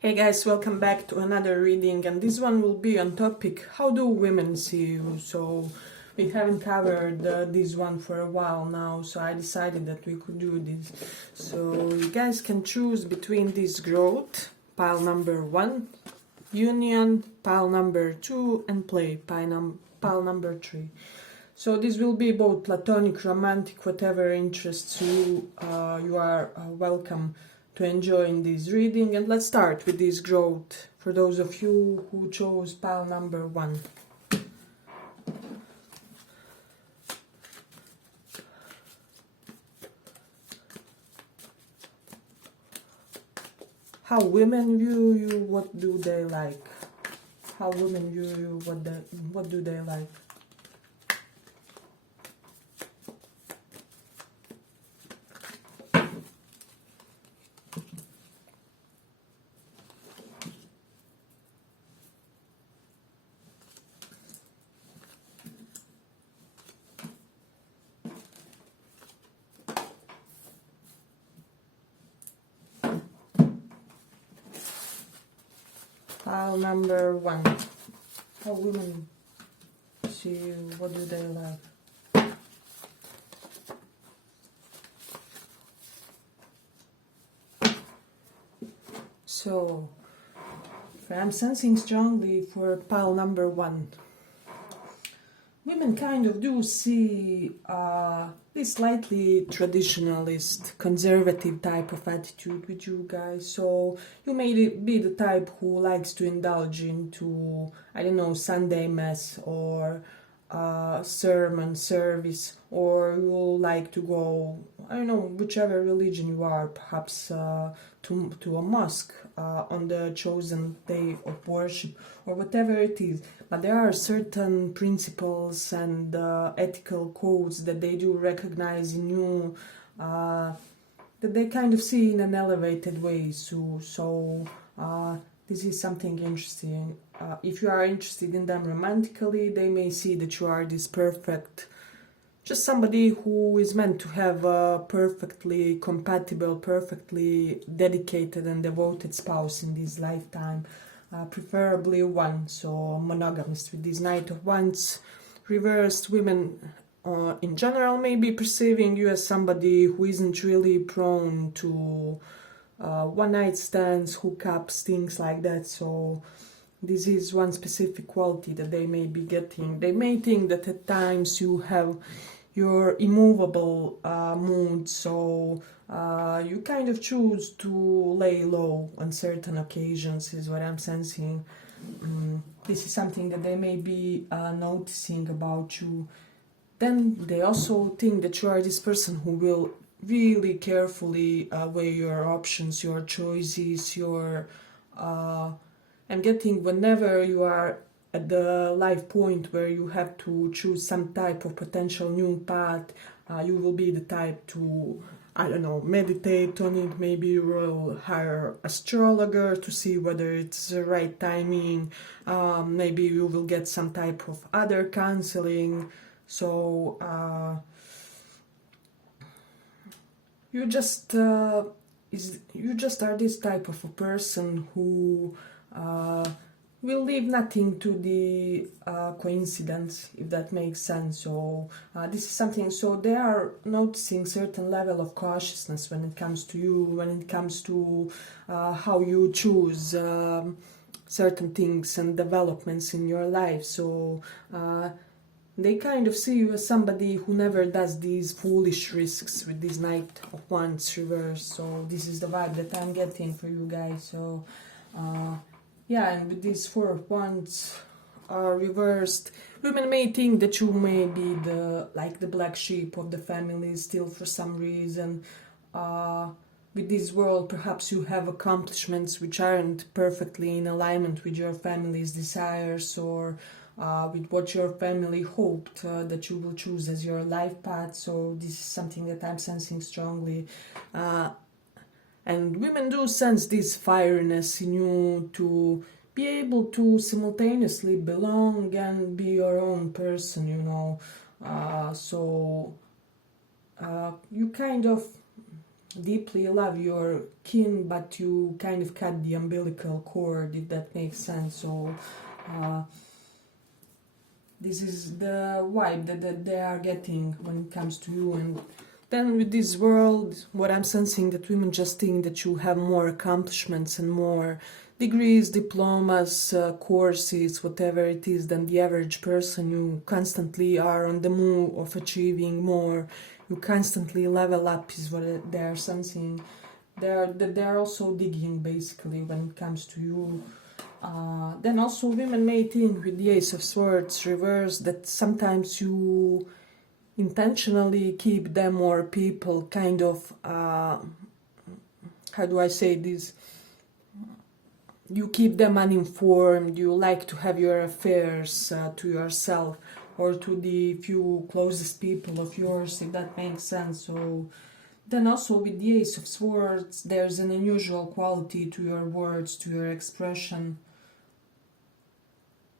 Hey guys, welcome back to another reading, and this one will be on topic how do women see you. So we haven't covered this one for a while now, so I decided that we could do this. So you guys can choose between this growth, pile number 1, union, pile number 2, and play, pile number 3. So this will be both platonic, romantic, whatever interests you. You are welcome to enjoy in this reading, and let's start with this growth for those of you who chose pile number 1. How women view you, what do they like? How women view you, what do they like? Pile number 1. How women see you, what do they like? So, I'm sensing strongly for pile number 1. Women kind of do see this slightly traditionalist, conservative type of attitude with you guys. So you may be the type who likes to indulge into, I don't know, Sunday mass or sermon service, or you like to go, I don't know, whichever religion you are, perhaps to a mosque on the chosen day of worship, or whatever it is. But there are certain principles and ethical codes that they do recognize in you, that they kind of see in an elevated way. So this is something interesting. If you are interested in them romantically, they may see that you are this perfect, just somebody who is meant to have a perfectly compatible, perfectly dedicated and devoted spouse in this lifetime, preferably one, so monogamist with this Knight of Wands reversed. Women in general may be perceiving you as somebody who isn't really prone to one night stands, hookups, things like that. So this is one specific quality that they may be getting. They may think that at times you have your immovable mood, so you kind of choose to lay low on certain occasions, is what I'm sensing. This is something that they may be noticing about you. Then they also think that you are this person who will really carefully weigh your options, your choices, I'm getting whenever you are at the life point where you have to choose some type of potential new path, you will be the type to, I don't know, meditate on it. Maybe you will hire an astrologer to see whether it's the right timing. Maybe you will get some type of other counseling. So you just are this type of a person who will leave nothing to the coincidence, if that makes sense. So this is something, so they are noticing certain level of cautiousness when it comes to you, when it comes to how you choose certain things and developments in your life. So they kind of see you as somebody who never does these foolish risks with this Knight of Wands reverse. So this is the vibe that I'm getting for you guys. So yeah, and with these Four of Wands reversed, women may think that you may be the black sheep of the family still for some reason. With this world, perhaps you have accomplishments which aren't perfectly in alignment with your family's desires, or with what your family hoped that you will choose as your life path. So this is something that I'm sensing strongly. And women do sense this fieriness in you to be able to simultaneously belong and be your own person, you kind of deeply love your kin, but you kind of cut the umbilical cord, if that makes sense. So this is the vibe that they are getting when it comes to you. And then with this world, what I'm sensing, that women just think that you have more accomplishments and more degrees, diplomas, courses, whatever it is, than the average person. You constantly are on the move of achieving more. You constantly level up, is what they are sensing. They're also digging, basically, when it comes to you. Then also women may think, with the Ace of Swords reversed, that sometimes you intentionally keep them or people kind of, how do I say this? You keep them uninformed, you like to have your affairs to yourself or to the few closest people of yours, if that makes sense. So then also with the Ace of Swords, there's an unusual quality to your words, to your expression.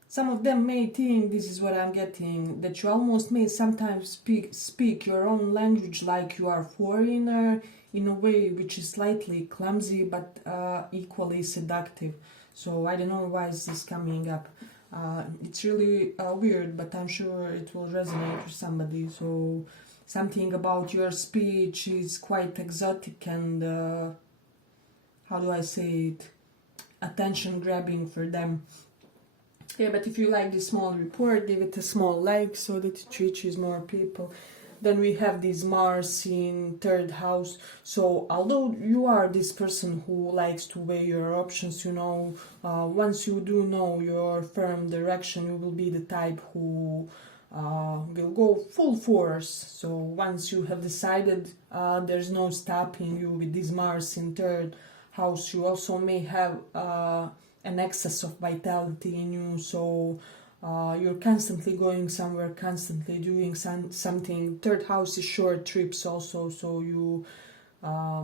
Some of them may think, this is what I'm getting, that you almost may sometimes speak your own language like you are foreigner, in a way which is slightly clumsy but equally seductive. So I don't know why is this coming up. It's really weird, but I'm sure it will resonate with somebody. So something about your speech is quite exotic and, how do I say it, attention grabbing for them. Yeah, but if you like this small report, give it a small like so that it reaches more people. Then we have this Mars in 3rd house. So although you are this person who likes to weigh your options, you know, once you do know your firm direction, you will be the type who will go full force. So once you have decided, there's no stopping you with this Mars in 3rd house. You also may have an excess of vitality in you, so you're constantly going somewhere, constantly doing something. 3rd house is short trips also, so you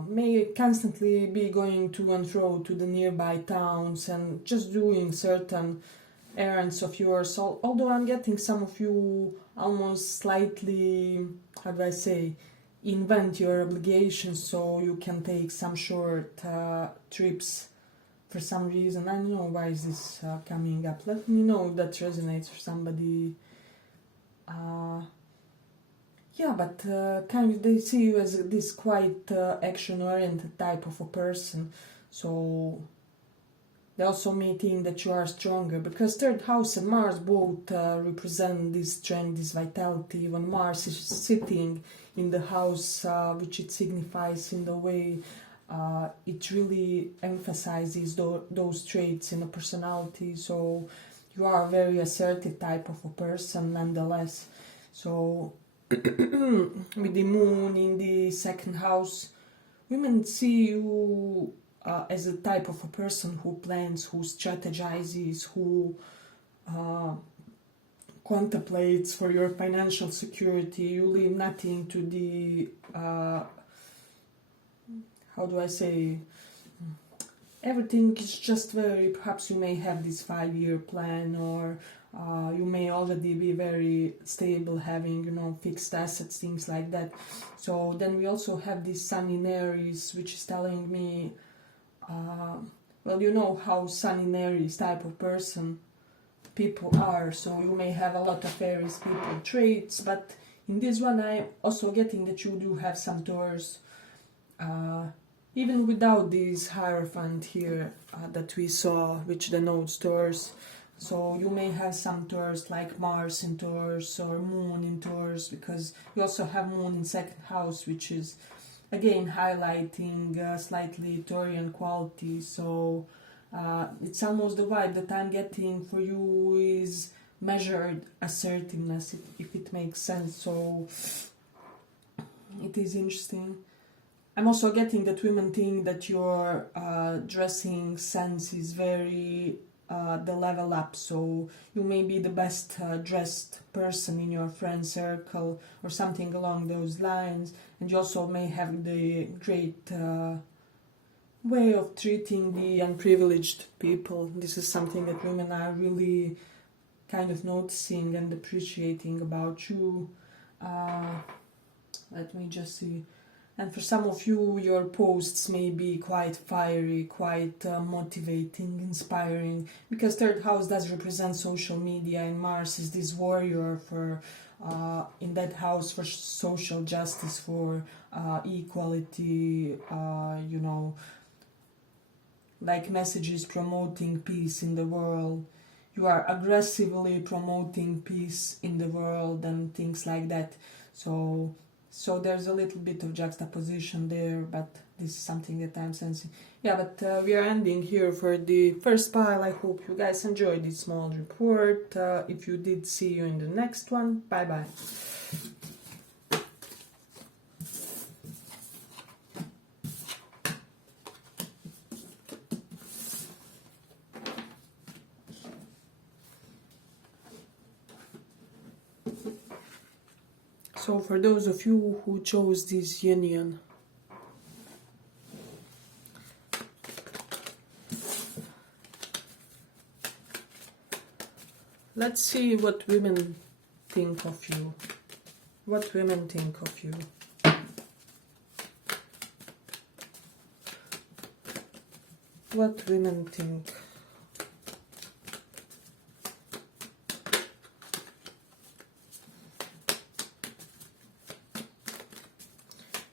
may constantly be going to and fro to the nearby towns and just doing certain errands of yours. Although I'm getting some of you almost slightly, how do I say, invent your obligations so you can take some short trips for some reason. I don't know why is this coming up. Let me know if that resonates for somebody. Yeah, but kind of they see you as this quite action-oriented type of a person. So they also may think that you are stronger, because 3rd house and Mars both represent this strength, this vitality. When Mars is sitting in the house which it signifies in the way, it really emphasizes those traits in a personality. So you are a very assertive type of a person nonetheless. So with the moon in the 2nd house, women see you as a type of a person who plans, who strategizes, who contemplates for your financial security. You leave nothing to the how do I say, everything is just very, perhaps you may have this 5-year plan, or you may already be very stable, having, you know, fixed assets, things like that. So then we also have this Sun in Aries, which is telling me, well, you know how Sun in Aries type of person people are, so you may have a lot of Aries people traits, but in this one I'm also getting that you do have some Taurus, even without this Hierophant here that we saw, which denotes Taurus. So you may have some Taurus, like Mars in Taurus or Moon in Taurus, because you also have Moon in 2nd house, which is again highlighting slightly Taurian quality. So it's almost the vibe that I'm getting for you is measured assertiveness, if it makes sense. So it is interesting. I'm also getting that women think that your dressing sense is very the level up, so you may be the best dressed person in your friend circle or something along those lines, and you also may have the great way of treating the unprivileged people. This is something that women are really kind of noticing and appreciating about you. Let me just see. And for some of you, your posts may be quite fiery, quite motivating, inspiring, because third house does represent social media, and Mars is this warrior for in that house for social justice, for equality, you know, like messages promoting peace in the world. You are aggressively promoting peace in the world and things like that. So there's a little bit of juxtaposition there, but this is something that I'm sensing. Yeah, but we are ending here for the first pile. I hope you guys enjoyed this small report. If you did, see you in the next one. Bye bye. So for those of you who chose this union, let's see what women think of you. What women think of you. What women think.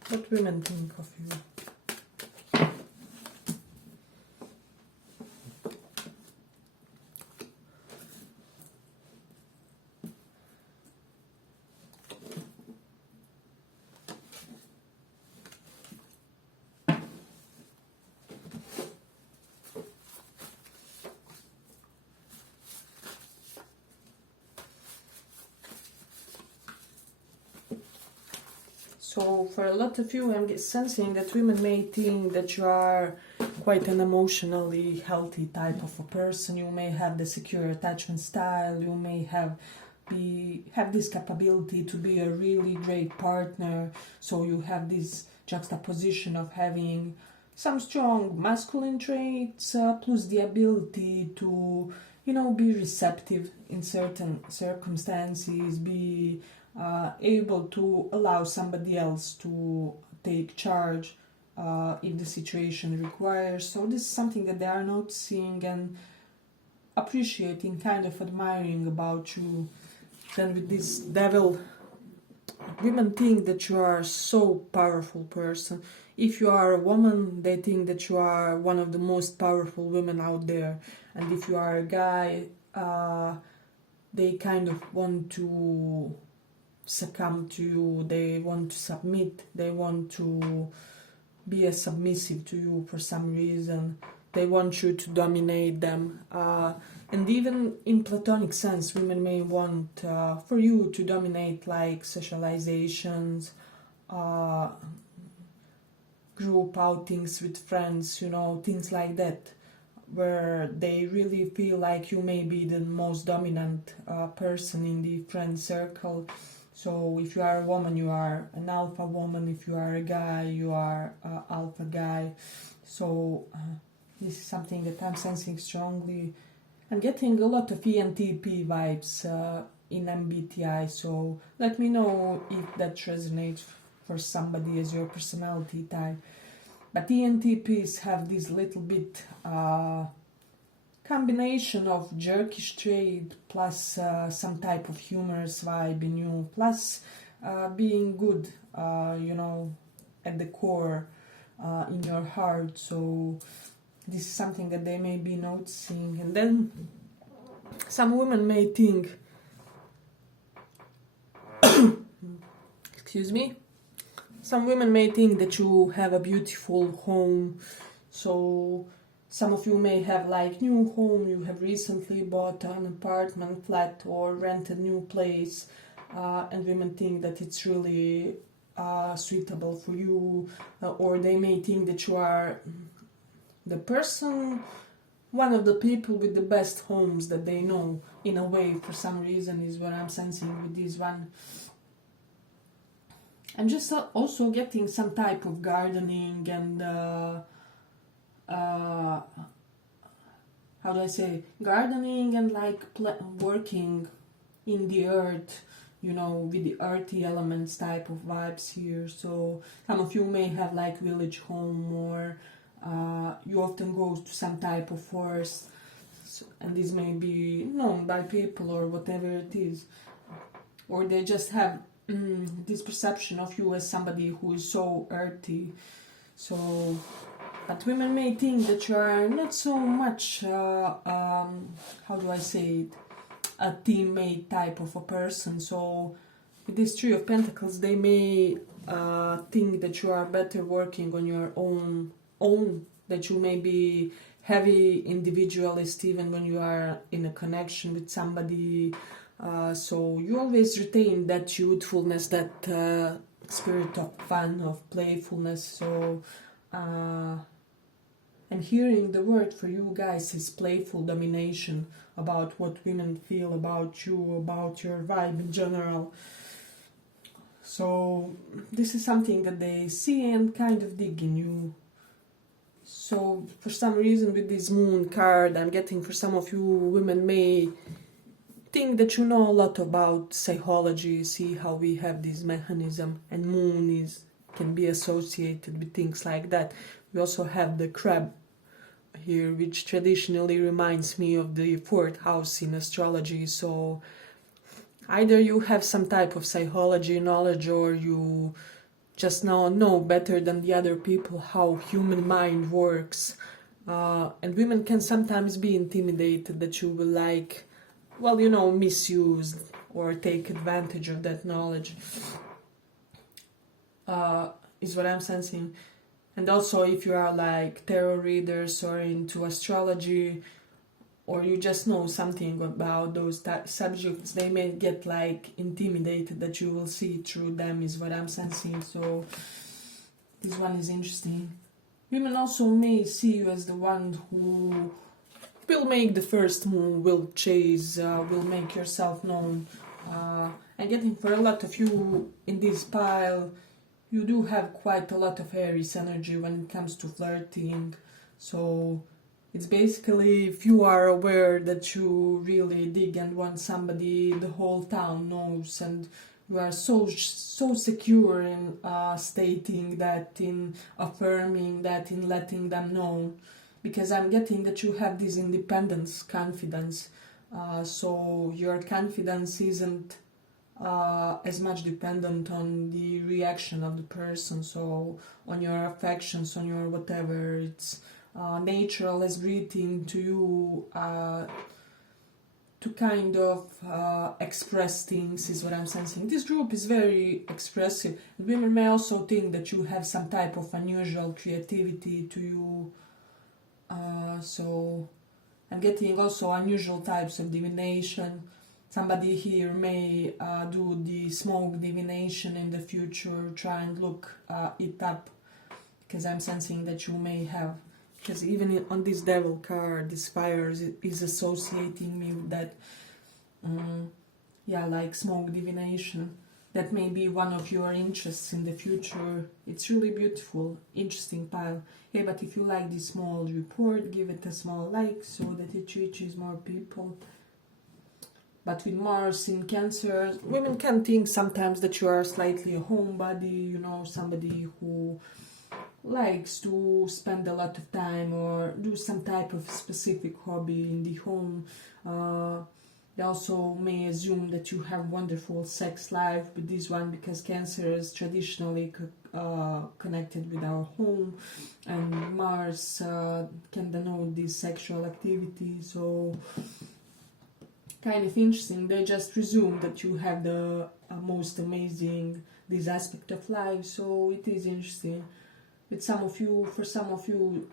What women think of you. So for a lot of you, I'm sensing that women may think that you are quite an emotionally healthy type of a person. You may have the secure attachment style. You may have this capability to be a really great partner. So you have this juxtaposition of having some strong masculine traits plus the ability to, you know, be receptive in certain circumstances, be able to allow somebody else to take charge if the situation requires. So this is something that they are noticing and appreciating, kind of admiring about you. Then with this devil, women think that you are so powerful person. If you are a woman, they think that you are one of the most powerful women out there. And if you are a guy, they kind of want to succumb to you, they want to submit, they want to be submissive to you for some reason, they want you to dominate them, and even in platonic sense, women may want for you to dominate, like socializations, group outings with friends, you know, things like that, where they really feel like you may be the most dominant person in the friend circle. So if you are a woman, you are an alpha woman. If you are a guy, you are an alpha guy. So this is something that I'm sensing strongly. I'm getting a lot of ENTP vibes in MBTI. So let me know if that resonates for somebody as your personality type. But ENTPs have this little bit combination of jerkish trait plus some type of humorous vibe in you, plus being good, you know, at the core in your heart. So this is something that they may be noticing. And then some women may think excuse me, some women may think that you have a beautiful home. So some of you may have like new home, you have recently bought an apartment, flat, or rented new place, and women think that it's really suitable for you, or they may think that you are the person, one of the people with the best homes that they know, in a way, for some reason, is what I'm sensing with this one. I'm just also getting some type of gardening and how do I say, gardening and like working in the earth, you know, with the earthy elements type of vibes here. So some of you may have like village home, or you often go to some type of forest, and this may be known by people or whatever it is, or they just have this perception of you as somebody who is so earthy. So, but women may think that you are not so much, how do I say it, a teammate type of a person. So with this Three of Pentacles, they may think that you are better working on your own, that you may be heavy individualist even when you are in a connection with somebody. So you always retain that youthfulness, that spirit of fun, of playfulness. So and hearing the word for you guys is playful domination, about what women feel about you, about your vibe in general. So this is something that they see and kind of dig in you. So for some reason with this moon card I'm getting, for some of you, women may think that you know a lot about psychology. See how we have this mechanism, and moon can be associated with things like that. We also have the crab here, which traditionally reminds me of the 4th house in astrology. So either you have some type of psychology knowledge, or you just now know better than the other people how human mind works. And women can sometimes be intimidated that you will like, well, you know, misuse or take advantage of that knowledge, is what I'm sensing. And also if you are like tarot readers or into astrology, or you just know something about those subjects, they may get like intimidated that you will see through them, is what I'm sensing. So this one is interesting. Women also may see you as the one who will make the first move, will chase, will make yourself known. And getting, for a lot of you in this pile, you do have quite a lot of Aries energy when it comes to flirting. So it's basically, if you are aware that you really dig and want somebody, the whole town knows, and you are so secure in stating that, in affirming that, in letting them know. Because I'm getting that you have this independence, confidence. So your confidence isn't as much dependent on the reaction of the person, so on your affections, on your whatever. It's natural as breathing to you to kind of express things, is what I'm sensing. This group is very expressive. Women may also think that you have some type of unusual creativity to you. So I'm getting also unusual types of divination. Somebody here may do the smoke divination in the future, try and look it up, because I'm sensing that you may have, because even on this devil card, this fire is associating me with that, yeah, like smoke divination. That may be one of your interests in the future. It's really beautiful, interesting pile. Yeah, but if you like this small report, give it a small like so that it reaches more people. But with Mars in Cancer, women can think sometimes that you are slightly a homebody, you know, somebody who likes to spend a lot of time or do some type of specific hobby in the home. They also may assume that you have wonderful sex life with this one, because Cancer is traditionally connected with our home, and Mars can denote this sexual activity. So kind of interesting. They just presume that you have the most amazing this aspect of life. So it is interesting. With some of you, for some of you,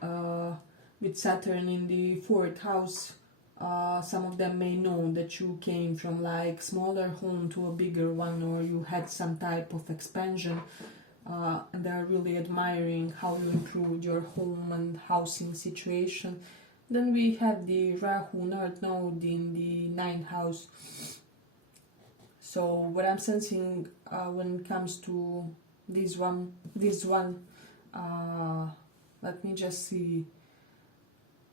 with Saturn in the 4th house, some of them may know that you came from like smaller home to a bigger one, or you had some type of expansion, and they are really admiring how you improved your home and housing situation. Then we have the Rahu North Node in the 9th house. So what I'm sensing when it comes to this one, let me just see.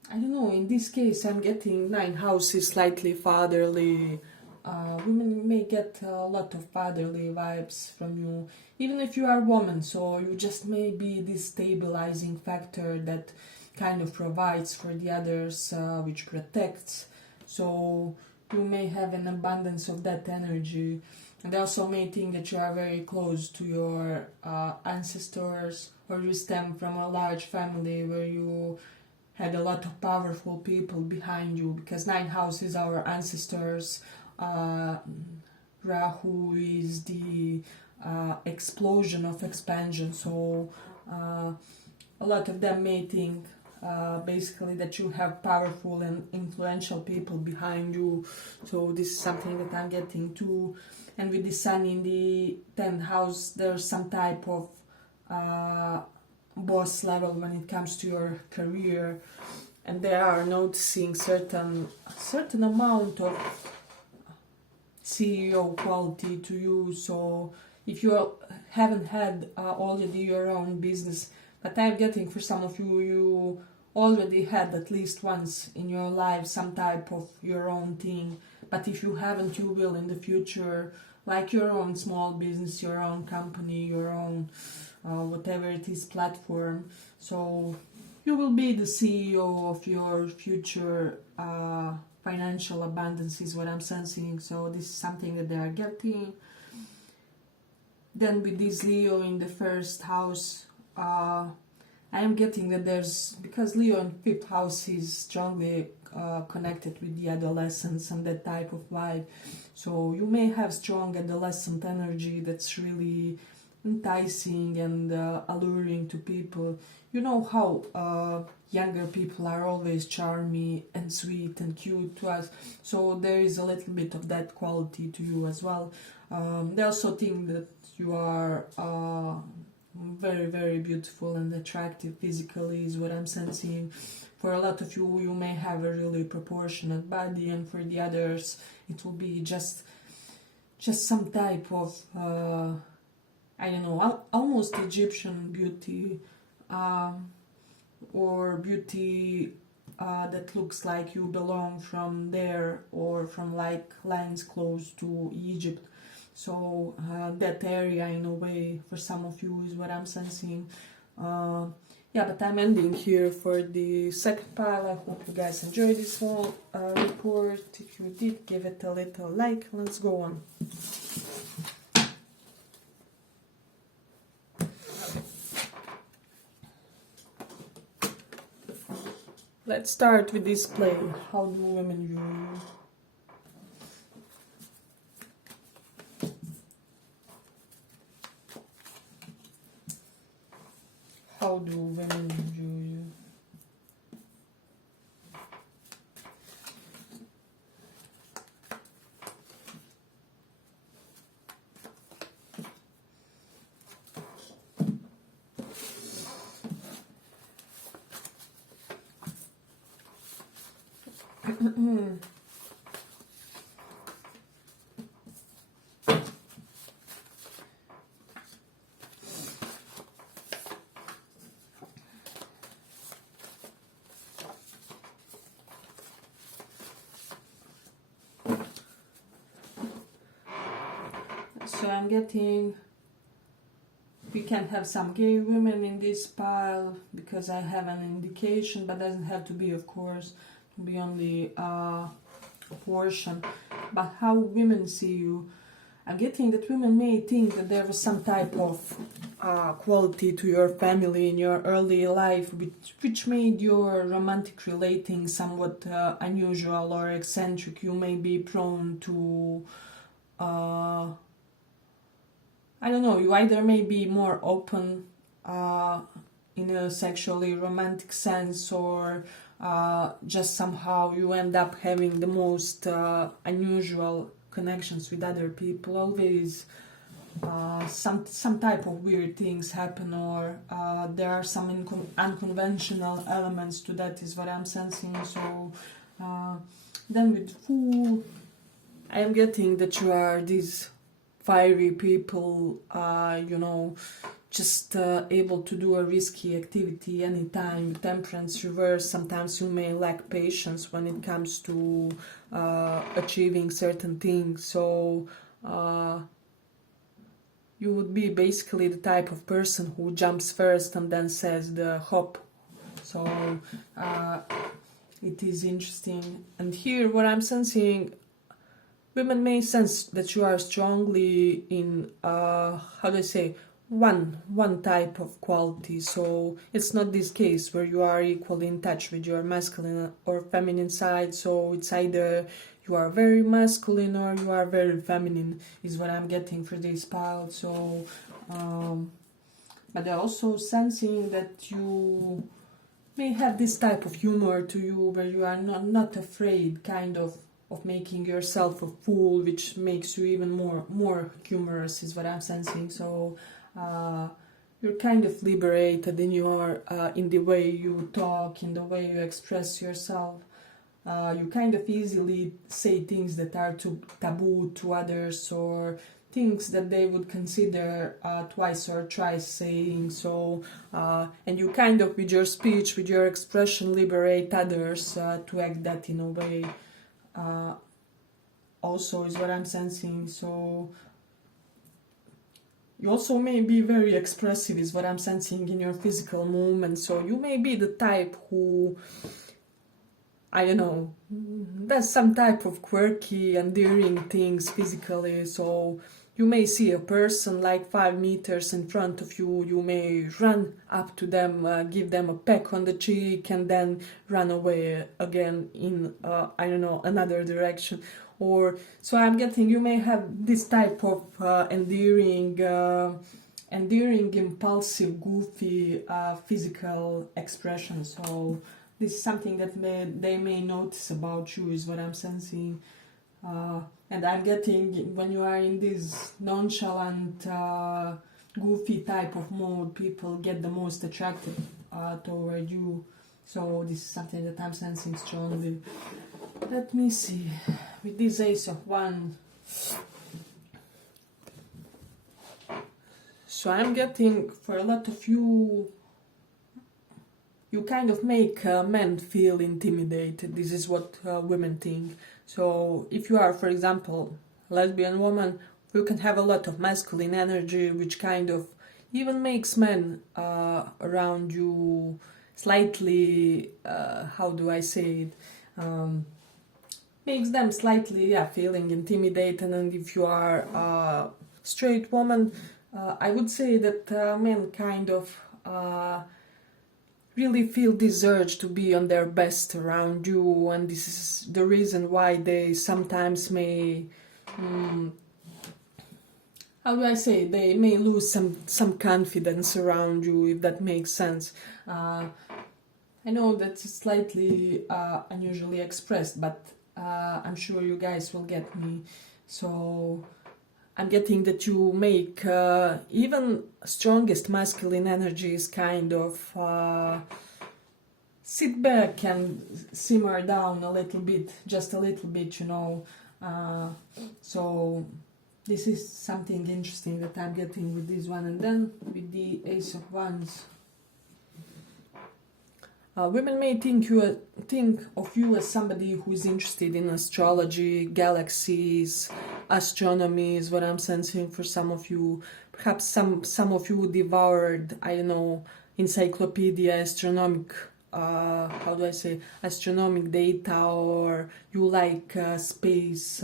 I don't know, in this case I'm getting 9th house is slightly fatherly, women may get a lot of fatherly vibes from you, even if you are a woman, so you just may be this stabilizing factor that kind of provides for the others, which protects. So you may have an abundance of that energy. And they also may think that you are very close to your ancestors, or you stem from a large family where you had a lot of powerful people behind you, because ninth house is our ancestors. Rahu is the explosion of expansion, so a lot of them may think basically that you have powerful and influential people behind you. So this is something that I'm getting too. And with the sun in the 10th house, there's some type of boss level when it comes to your career, and they are noticing certain amount of CEO quality to you. So if you haven't had already your own business, but I'm getting for some of you, you already had at least once in your life some type of your own thing. But if you haven't, you will in the future, like your own small business, your own company, your own whatever it is, platform. So you will be the CEO of your future financial abundance is what I'm sensing. So this is something that they are getting. Then with this Leo in the first house, I am getting that there's, because Leo in fifth house is strongly connected with the adolescence and that type of vibe. So you may have strong adolescent energy that's really enticing and alluring to people. You know how younger people are always charming and sweet and cute to us, so there is a little bit of that quality to you as well. They also think that you are very, very beautiful and attractive physically is what I'm sensing. For a lot of you, you may have a really proportionate body, and for the others, it will be just some type of I don't know, almost Egyptian beauty, or beauty that looks like you belong from there, or from like lands close to Egypt. So that area in a way for some of you is what I'm sensing. Yeah, but I'm ending here for the second pile. I hope you guys enjoyed this whole report. If you did, give it a little like. Let's go on. Let's start with this play. How do women view you? How do women view you? So I'm getting, we can have some gay women in this pile because I have an indication, but doesn't have to be, of course, to be only a portion. But how women see you, I'm getting that women may think that there was some type of quality to your family in your early life, which made your romantic relating somewhat unusual or eccentric. You may be prone to I don't know, you either may be more open in a sexually romantic sense, or just somehow you end up having the most unusual connections with other people. Always some type of weird things happen, or there are some unconventional elements to that is what I'm sensing. So then with Fool, I am getting that you are these fiery people, you know, just able to do a risky activity anytime. Temperance reverse, sometimes you may lack patience when it comes to achieving certain things. So you would be basically the type of person who jumps first and then says the hop. So it is interesting. And here what I'm sensing, women may sense that you are strongly in, how do I say, one type of quality. So it's not this case where you are equally in touch with your masculine or feminine side. So it's either you are very masculine or you are very feminine, is what I'm getting for this pile. So but I'm also sensing that you may have this type of humor to you, where you are not afraid kind of making yourself a fool, which makes you even more humorous, is what I'm sensing. So you're kind of liberated in your in the way you talk, in the way you express yourself. You kind of easily say things that are too taboo to others, or things that they would consider twice or thrice saying. So and you kind of, with your speech, with your expression, liberate others to act that in a way. Also is what I'm sensing. So you also may be very expressive, is what I'm sensing, in your physical movement. So you may be the type who, I don't know, does some type of quirky, endearing things physically. So you may see a person like 5 meters in front of you, you may run up to them, give them a peck on the cheek, and then run away again in, I don't know, another direction. Or, so I'm getting, you may have this type of endearing, impulsive, goofy physical expression. So this is something that they may notice about you, is what I'm sensing. And I'm getting, when you are in this nonchalant, goofy type of mode, people get the most attracted toward you. So this is something that I'm sensing strongly. Let me see, with this Ace of Wands. So I'm getting, for a lot of you, you kind of make men feel intimidated. This is what women think. So if you are, for example, a lesbian woman, you can have a lot of masculine energy, which kind of even makes men around you slightly, how do I say it, makes them slightly, feeling intimidated. And if you are a straight woman, I would say that men kind of really feel this urge to be on their best around you, and this is the reason why they sometimes may, how do I say, they may lose some confidence around you, if that makes sense. I know that's slightly unusually expressed, but I'm sure you guys will get me. So I'm getting that you make even strongest masculine energies kind of sit back and simmer down a little bit, just a little bit, you know. So this is something interesting that I'm getting with this one. And then with the Ace of Wands, women may think of you as somebody who is interested in astrology, galaxies, astronomy is what I'm sensing for some of you. Perhaps some of you devoured, I don't know, encyclopedia, astronomic, how do I say, astronomic data, or you like space,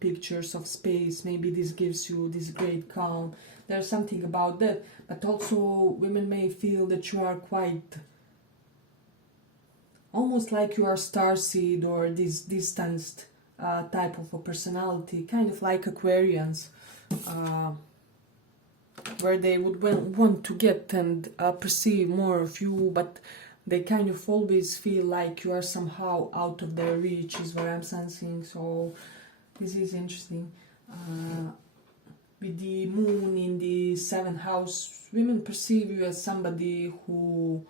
pictures of space. Maybe this gives you this great calm. There's something about that. But also women may feel that you are quite, almost like you are starseed, or this distanced type of a personality, kind of like Aquarians, where they would want to get and perceive more of you, but they kind of always feel like you are somehow out of their reach, is what I'm sensing. So this is interesting. With the moon in the 7th house, women perceive you as somebody who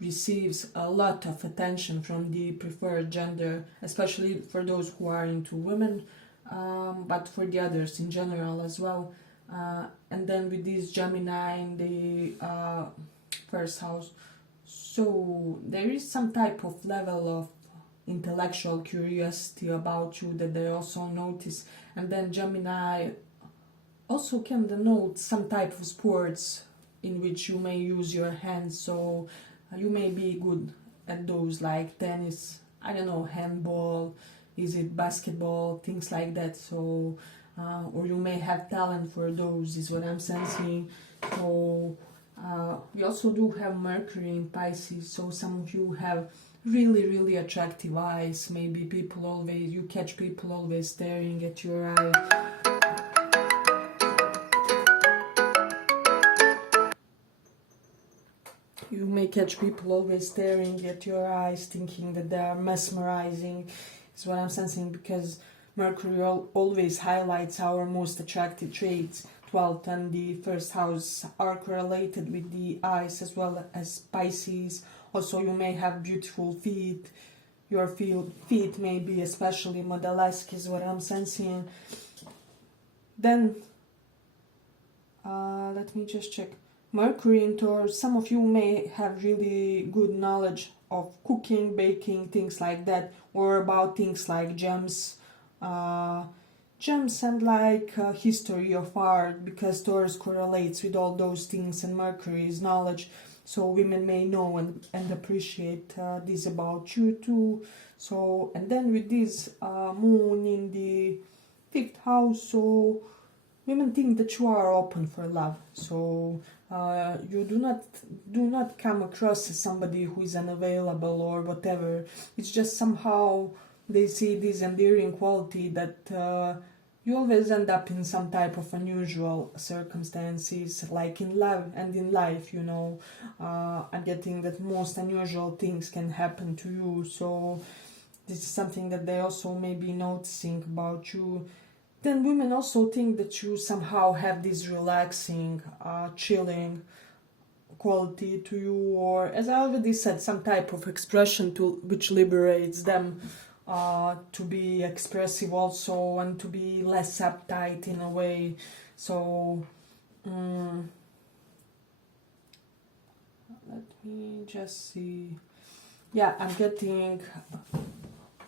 receives a lot of attention from the preferred gender, especially for those who are into women, but for the others in general as well. and then with this Gemini in the first house. So there is some type of level of intellectual curiosity about you that they also notice. And then Gemini also can denote some type of sports in which you may use your hands. So you may be good at those, like tennis, I don't know, handball, is it basketball, things like that. So or you may have talent for those, is what I'm sensing. So we also do have Mercury in Pisces, so some of you have really attractive eyes. Maybe you catch people always staring at your eye. You may catch people always staring at your eyes, thinking that they are mesmerizing, is what I'm sensing, because Mercury always highlights our most attractive traits. 12th and the first house are correlated with the eyes as well as Pisces. Also, you may have beautiful feet. Your feet may be especially model-esque, is what I'm sensing. Then, let me just check. Mercury in Taurus, some of you may have really good knowledge of cooking, baking, things like that, or about things like gems and like history of art, because Taurus correlates with all those things and Mercury is knowledge. So women may know and appreciate this about you too. So, and then with this moon in the 5th house, so women think that you are open for love. So you do not come across as somebody who is unavailable or whatever. It's just somehow they see this endearing quality that you always end up in some type of unusual circumstances, like in love and in life, you know. I'm getting that most unusual things can happen to you. So this is something that they also may be noticing about you. Then women also think that you somehow have this relaxing, chilling quality to you, or, as I already said, some type of expression which liberates them to be expressive also, and to be less uptight in a way. So let me just see. Yeah, I'm getting,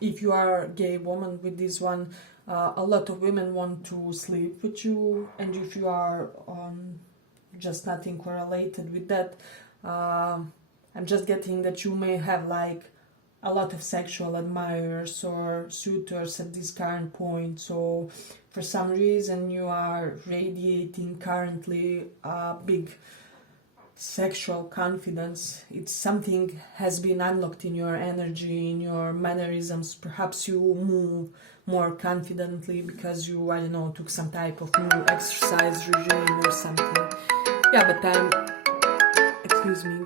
if you are a gay woman with this one, a lot of women want to sleep with you, and if you are just nothing correlated with that, I'm just getting that you may have like a lot of sexual admirers or suitors at this current point. So for some reason you are radiating currently a big sexual confidence. It's something has been unlocked in your energy, in your mannerisms. Perhaps you move more confidently because you, I don't know, took some type of new exercise regime or something. Yeah, but excuse me,